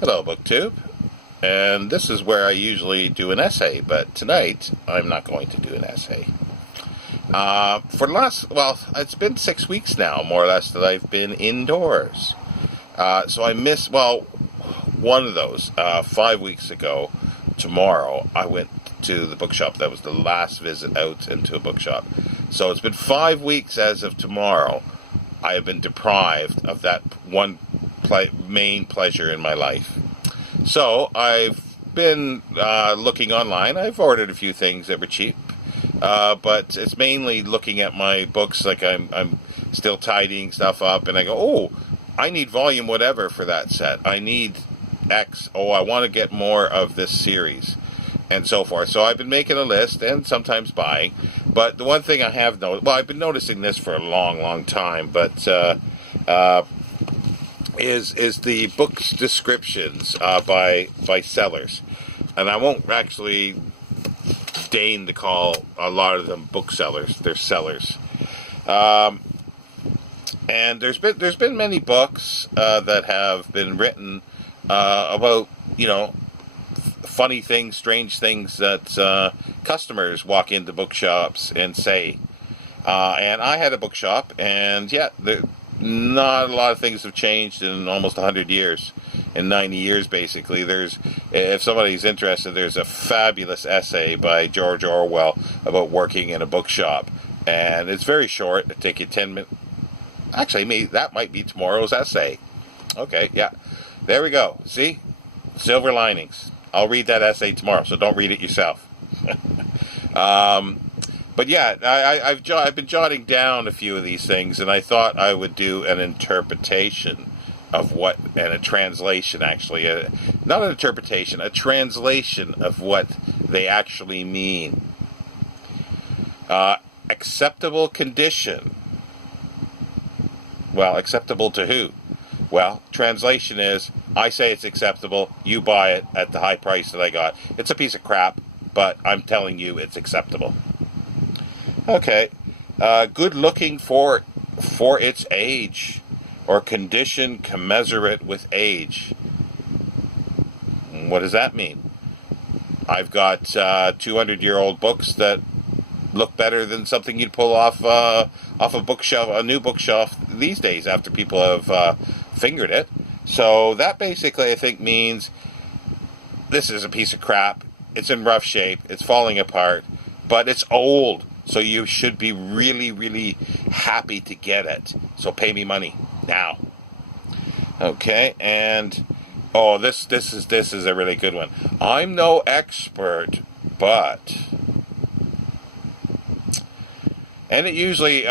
Hello, BookTube, and this is where I usually do an essay, but tonight I'm not going to do an essay. For the last, well, it's been 6 weeks now, more or less, that I've been indoors. So I missed, well, one of those. 5 weeks ago, tomorrow, I went to the bookshop. That was the last visit out into a bookshop. So it's been 5 weeks as of tomorrow. I have been deprived of that one main pleasure in my life. So I've been looking online. I've ordered a few things that were cheap, but it's mainly looking at my books. Like I'm still tidying stuff up, and I go, oh, I need volume whatever for that set. I need X. Oh, I want to get more of this series, and so forth. So I've been making a list and sometimes buying. But the one thing I have noticed, well, I've been noticing this for a long, long time, but is the book's descriptions by sellers. And I won't actually deign to call a lot of them booksellers. They're sellers. And there's been many books that have been written about, funny things, strange things that customers walk into bookshops and say. And I had a bookshop, and yeah, not a lot of things have changed in almost 100 years, in 90 years basically. If somebody's interested, there's a fabulous essay by George Orwell about working in a bookshop, and it's very short. It'll take you 10 minutes. Actually, that might be tomorrow's essay. Okay, yeah, there we go. See, silver linings. I'll read that essay tomorrow, so don't read it yourself. But yeah, I've been jotting down a few of these things, and I thought I would do an interpretation of what, and a translation actually, not an interpretation, a translation of what they actually mean. Acceptable condition. Well, acceptable to who? Well, translation is, I say it's acceptable, you buy it at the high price that I got. It's a piece of crap, but I'm telling you it's acceptable. Okay, good looking for its age, or condition commensurate with age. What does that mean? I've got 200-year-old books that look better than something you'd pull off a bookshelf, a new bookshelf these days after people have fingered it. So that basically, I think, means this is a piece of crap. It's in rough shape. It's falling apart, but it's old. So you should be really, really happy to get it. So pay me money now. Okay, and this is a really good one. I'm no expert, but, and it usually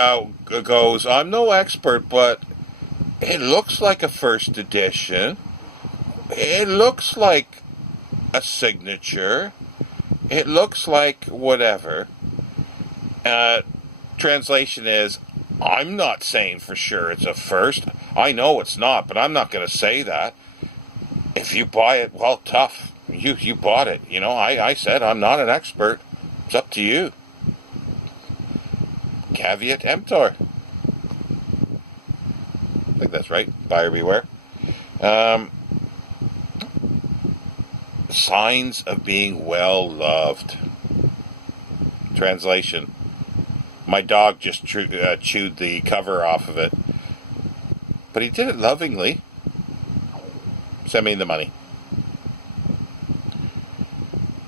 goes, I'm no expert, but it looks like a first edition. It looks like a signature. It looks like whatever. Translation is, I'm not saying for sure it's a first. I know it's not, but I'm not going to say that. If you buy it, well, tough. You bought it. I said I'm not an expert. It's up to you. Caveat emptor. I think that's right. Buyer beware. Signs of being well loved. Translation. My dog just chewed the cover off of it. But he did it lovingly. Send me the money.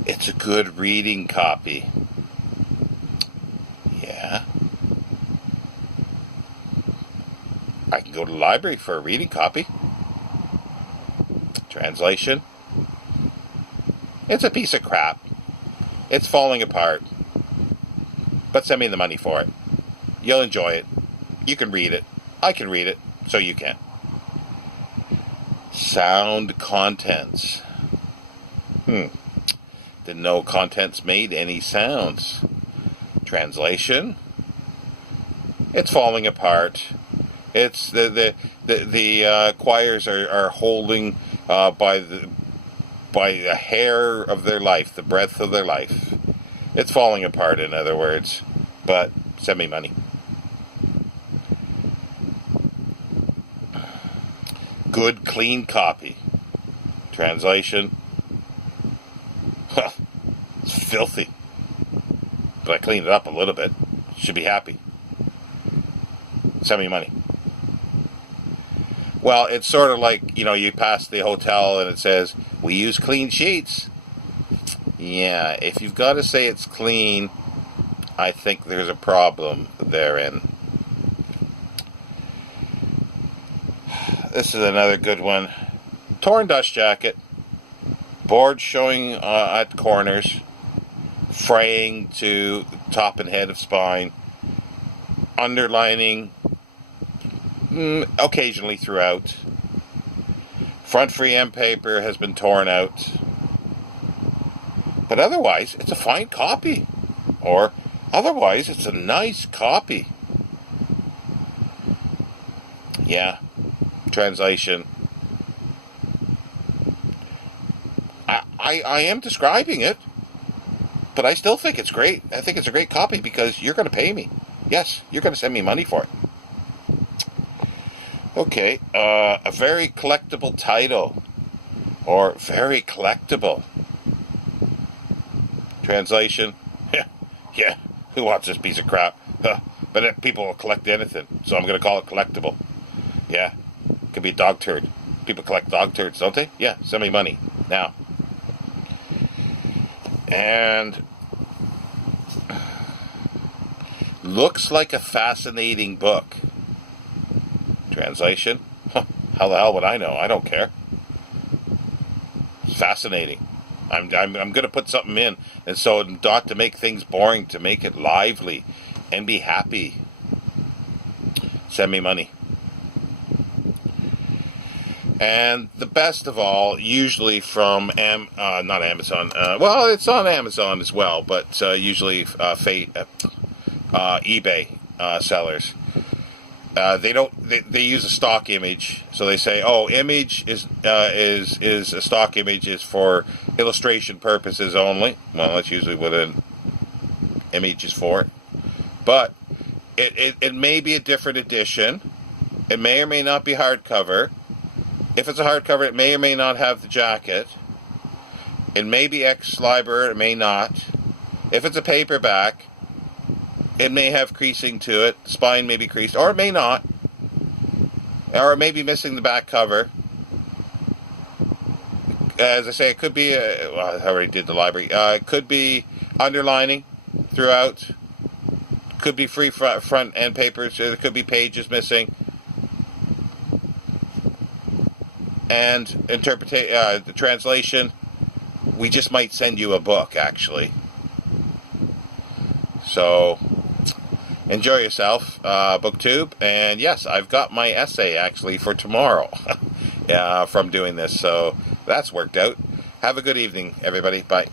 It's a good reading copy. Yeah. I can go to the library for a reading copy. Translation. It's a piece of crap. It's falling apart. But send me the money for it. You'll enjoy it. You can read it. I can read it, so you can. Sound contents. Didn't know contents made any sounds. Translation. It's falling apart. It's the choirs are holding by the hair of their life, the breadth of their life. It's falling apart, in other words, but send me money. Good, clean copy. Translation, it's filthy. But I cleaned it up a little bit. Should be happy. Send me money. Well, it's sort of like, you pass the hotel and it says, we use clean sheets. Yeah, if you've got to say it's clean, I think there's a problem therein. This is another good one. Torn dust jacket. Boards showing at corners. Fraying to top and head of spine. Underlining occasionally throughout. Front free end paper has been torn out. But otherwise, it's a fine copy. Or otherwise, it's a nice copy. Yeah. Translation. I am describing it, but I still think it's great. I think it's a great copy because you're going to pay me. Yes, you're going to send me money for it. Okay, a very collectible title, or very collectible. Translation. Yeah, who wants this piece of crap? But people will collect anything, so I'm going to call it collectible. Yeah, could be a dog turd. People collect dog turds, don't they? Yeah, send me money now. And looks like a fascinating book. Translation. How the hell would I know? I don't care. It's fascinating. I'm going to put something in, and so not to make things boring, to make it lively and be happy. Send me money. And the best of all, usually from not Amazon. Well, it's on Amazon as well, but usually eBay sellers. They use a stock image, so they say, "Oh, image is a stock image is for illustration purposes only." Well, that's usually what an image is for. But it may be a different edition. It may or may not be hardcover. If it's a hardcover, it may or may not have the jacket. It may be ex-libris, it may not. If it's a paperback, it may have creasing to it. The spine may be creased, or it may not. Or it may be missing the back cover. As I say, it could be, well, I already did the library. It could be underlining throughout. Could be free front end papers. There could be pages missing. And the translation, we just might send you a book, actually. So, enjoy yourself, BookTube. And yes, I've got my essay, actually, for tomorrow from doing this. So, that's worked out. Have a good evening, everybody. Bye.